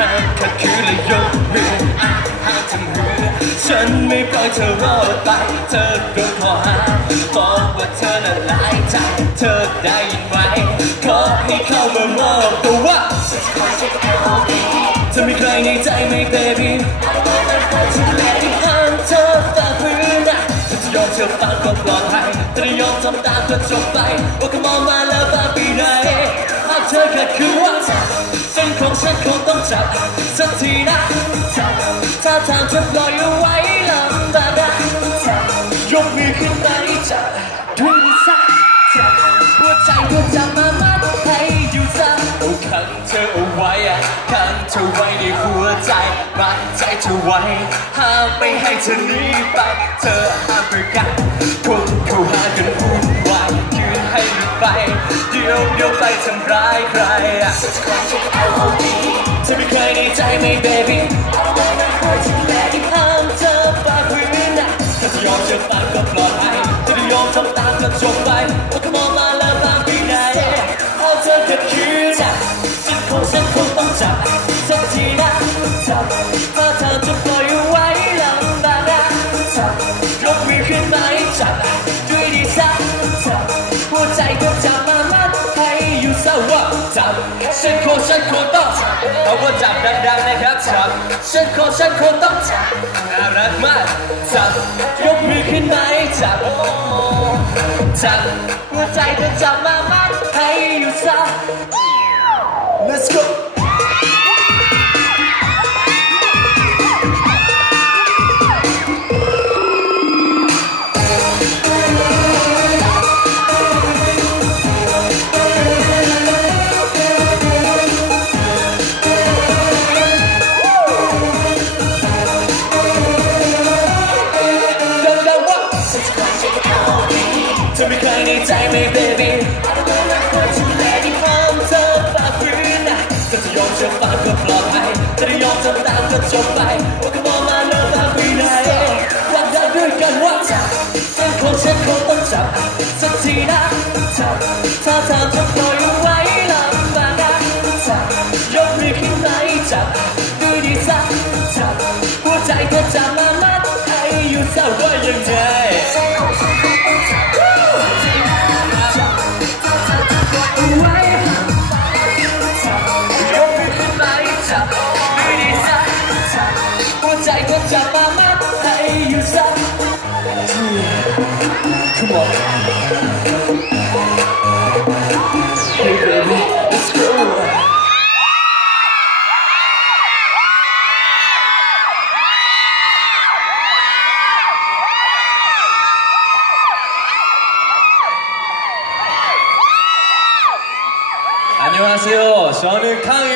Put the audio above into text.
ธอแค่คืนละยกมืออาหาทำมือฉันไม่ปล่อยเธอรอดไปเธอโดนขอหาบอกว่าเธอน่ะร้ายใจเธอได้ยินไหมขอให้เข้ามามอบตัวเธอมีใครในใจไหมเบบี้ห้ามเธอฝ่าฝืนนะฉันจะยอมเธอฟังก็ปลอดภัยแต่ยอมทำตามเธอจบไปว่าก็มองมาแล้วบ้าปีไหนหากเธอแค่คือว่าเป็นของฉันของ ทางจะปล่อยเอาไว้ลำบากนะยกมือขึ้นมาจับด้วยมือซ้ายจับหัวใจก็จับมามัดให้อยู่ซะโอ้ขังเธอเอาไว้ขังเธอไว้ในหัวใจมัดใจเธอไว้ห้ามไม่ให้เธอหนีไปเธอห้ามไปกันคนเขาหากันวุ่นวายยืนให้หลุดไปเดี๋ยวเดี๋ยวไปทำร้ายใครอะเธอไม่เคยในใจไหม baby ห้ามเธอฝ่าฝืนนะถ้าจะยอมเชื่อฟังก็ปลอดภัยถ้าจะยอมทำตามก็จบไปว่าขโมยมาแล้วบางปีไหนถ้าเธอขัดขืนนะสิ่งของฉันคงต้องจับสักทีนะจับถ้าเธอจะปล่อยไว้ลำบากนะจับยกมือขึ้นมาให้จับด้วยดีสักจับหัวใจก็จับมามัดให้อยู่สว่าจั ฉันคงฉันคงต้องเขาว่าจับดังๆนะครับจับฉันคงฉันคงต้องจับน่ารักมากจับยกมือขึ้นมาให้จับจับหัวใจเธอจับมามัดให้อยู่ซะ Let's go ในใจไม baby ที่ห้ามเธอฝ่าฝืนนะจะยอมเชื่อฟังก็ปลอดภัยจะได้ยอมทำตามก็จบไปว่าก็มองมาแล้วบางปีไหนวัดดาวด้วยกันว่าจับเส้นของฉันคงต้องจับสักทีนะจับถ้าทางจะปล่อยเอาไว้ลำบากนะจับยกมือขึ้นให้จับดูดีสักจับหัวใจเธอจับมามัดให้อยู่เศร้าว่ายังไง Come on. Hey baby, let's go. 안녕하세요. 저는 강